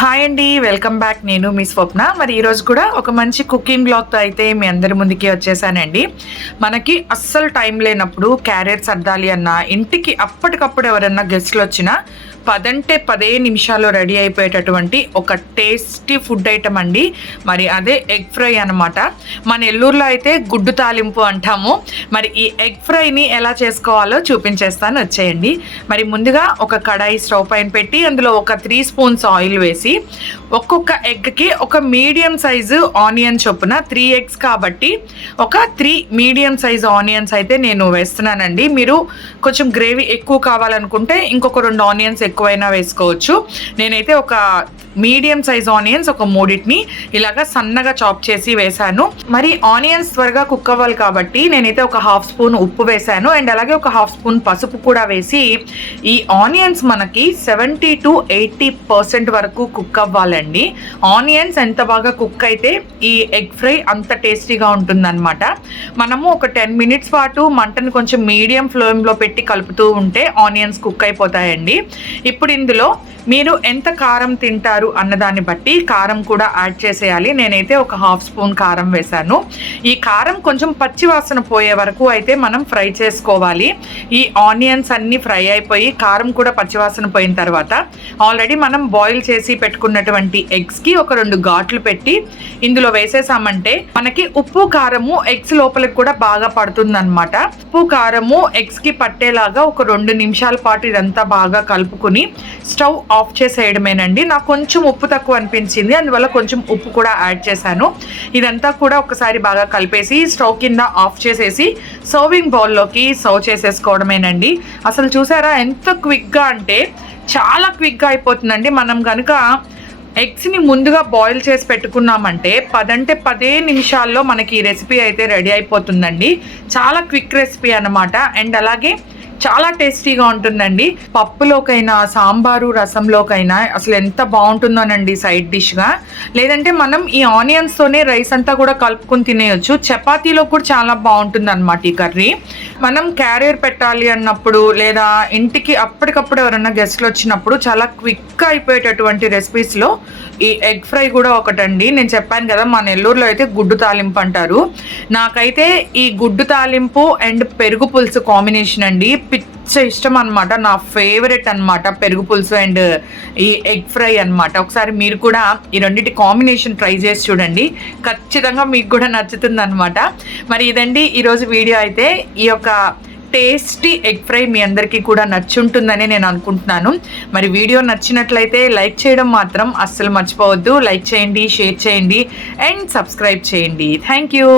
Hi అండి welcome back. నేను మీ స్వప్న. మరి ఈరోజు కూడా ఒక మంచి కుకింగ్ బ్లాగ్తో అయితే మీ అందరి ముందుకి వచ్చేసానండి. మనకి అస్సలు టైం లేనప్పుడు క్యారెట్ సర్దాలి అన్న ఇంటికి అప్పటికప్పుడు ఎవరన్నా గెస్ట్లు వచ్చినా పదంటే పదే నిమిషాల్లో రెడీ అయిపోయేటటువంటి ఒక టేస్టీ ఫుడ్ ఐటమ్ అండి. మరి అదే ఎగ్ ఫ్రై అనమాట మన నెల్లూరులో అయితే గుడ్డు తాలింపు అంటాము. మరి ఈ ఎగ్ ఫ్రైని ఎలా చేసుకోవాలో చూపించేస్తాను. వచ్చేయండి. మరి ముందుగా ఒక కడాయి స్టవ్ పైన పెట్టి అందులో ఒక త్రీ స్పూన్స్ ఆయిల్ వేసి ఒక్కొక్క ఎగ్కి ఒక మీడియం సైజు ఆనియన్ చొప్పున త్రీ ఎగ్స్ కాబట్టి ఒక త్రీ మీడియం సైజు ఆనియన్స్ అయితే నేను వేస్తున్నానండి. మీరు కొంచెం గ్రేవీ ఎక్కువ కావాలనుకుంటే ఇంకొక రెండు ఆనియన్స్ ఎక్కువైనా వేసుకోవచ్చు. నేనైతే ఒక మీడియం సైజ్ ఆనియన్స్ ఒక మూడింటిని ఇలాగా సన్నగా చాప్ చేసి వేశాను. మరి ఆనియన్స్ త్వరగా కుక్ అవ్వాలి కాబట్టి నేనైతే ఒక హాఫ్ స్పూన్ ఉప్పు వేశాను. అండ్ అలాగే ఒక హాఫ్ స్పూన్ పసుపు కూడా వేసి ఈ ఆనియన్స్ మనకి సెవెంటీ టు ఎయిటీ పర్సెంట్ వరకు కుక్ అవ్వాలండి. ఆనియన్స్ ఎంత బాగా కుక్ అయితే ఈ ఎగ్ ఫ్రై అంత టేస్టీగా ఉంటుందన్నమాట. మనము ఒక టెన్ మినిట్స్ పాటు మంటను కొంచెం మీడియం ఫ్లేమ్లో పెట్టి కలుపుతూ ఉంటే ఆనియన్స్ కుక్ అయిపోతాయండి. ఇప్పుడు ఇందులో మీరు ఎంత కారం తింటారు అన్నదాన్ని బట్టి కారం కూడా యాడ్ చేసేయాలి. నేనైతే ఒక హాఫ్ స్పూన్ కారం వేశాను. ఈ కారం కొంచెం పచ్చి వాసన పోయే వరకు అయితే మనం ఫ్రై చేసుకోవాలి. ఈ ఆనియన్స్ అన్నీ ఫ్రై అయిపోయి కారం కూడా పచ్చివాసన పోయిన తర్వాత ఆల్రెడీ మనం బాయిల్ చేసి పెట్టుకున్నటువంటి ఎగ్స్కి ఒక రెండు ఘాట్లు పెట్టి ఇందులో వేసేసామంటే మనకి ఉప్పు కారము ఎగ్స్ లోపలికి కూడా బాగా పడుతుందన్నమాట. ఉప్పు కారము ఎగ్స్కి పట్టేలాగా ఒక రెండు నిమిషాల పాటు ఇదంతా బాగా కలుపుకుని స్టవ్ ఆఫ్ చేసేయడమేనండి. నాకు కొంచెం ఉప్పు తక్కువ అనిపించింది. అందువల్ల కొంచెం ఉప్పు కూడా యాడ్ చేశాను. ఇదంతా కూడా ఒకసారి బాగా కలిపేసి స్టవ్ కింద ఆఫ్ చేసేసి సర్వింగ్ బౌల్లోకి సర్వ్ చేసేసుకోవడమేనండి. అసలు చూసారా ఎంత క్విక్గా అంటే చాలా క్విక్గా అయిపోతుందండి. మనం కనుక ఎగ్స్ని ముందుగా బాయిల్ చేసి పెట్టుకున్నామంటే పదంటే పదే నిమిషాల్లో మనకి ఈ రెసిపీ అయితే రెడీ అయిపోతుందండి. చాలా క్విక్ రెసిపీ అనమాట అండ్ అలాగే చాలా టేస్టీగా ఉంటుందండి. పప్పులోకైనా సాంబారు రసంలోకైనా అసలు ఎంత బాగుంటుందోనండి సైడ్ డిష్గా. లేదంటే మనం ఈ ఆనియన్స్తోనే రైస్ అంతా కూడా కలుపుకొని తినేయచ్చు. చపాతీలో కూడా చాలా బాగుంటుంది అనమాట ఈ కర్రీ. మనం క్యారియర్ పెట్టాలి అన్నప్పుడు లేదా ఇంటికి అప్పటికప్పుడు ఎవరైనా గెస్ట్లు వచ్చినప్పుడు చాలా క్విక్ అయిపోయేటటువంటి రెసిపీస్లో ఈ ఎగ్ ఫ్రై కూడా ఒకటండి. నేను చెప్పాను కదా మా నెల్లూరులో అయితే గుడ్డు తాలింపు అంటారు. నాకైతే ఈ గుడ్డు తాలింపు అండ్ పెరుగు పులుసు కాంబినేషన్ అండి. పిచ్చి ఇష్టం అనమాట నా ఫేవరెట్ అనమాట పెరుగు పులుసు అండ్ ఈ ఎగ్ ఫ్రై అనమాట ఒకసారి మీరు కూడా ఈ రెండింటి కాంబినేషన్ ట్రై చేసి చూడండి. ఖచ్చితంగా మీకు కూడా నచ్చుతుంది అనమాట మరి ఇదండి ఈరోజు వీడియో అయితే. ఈ యొక్క టేస్టీ ఎగ్ ఫ్రై మీ అందరికీ కూడా నచ్చుంటుందని నేను అనుకుంటున్నాను. మరి వీడియో నచ్చినట్లయితే లైక్ చేయడం మాత్రం అస్సలు మర్చిపోవద్దు. లైక్ చేయండి షేర్ చేయండి అండ్ సబ్స్క్రైబ్ చేయండి. Thank you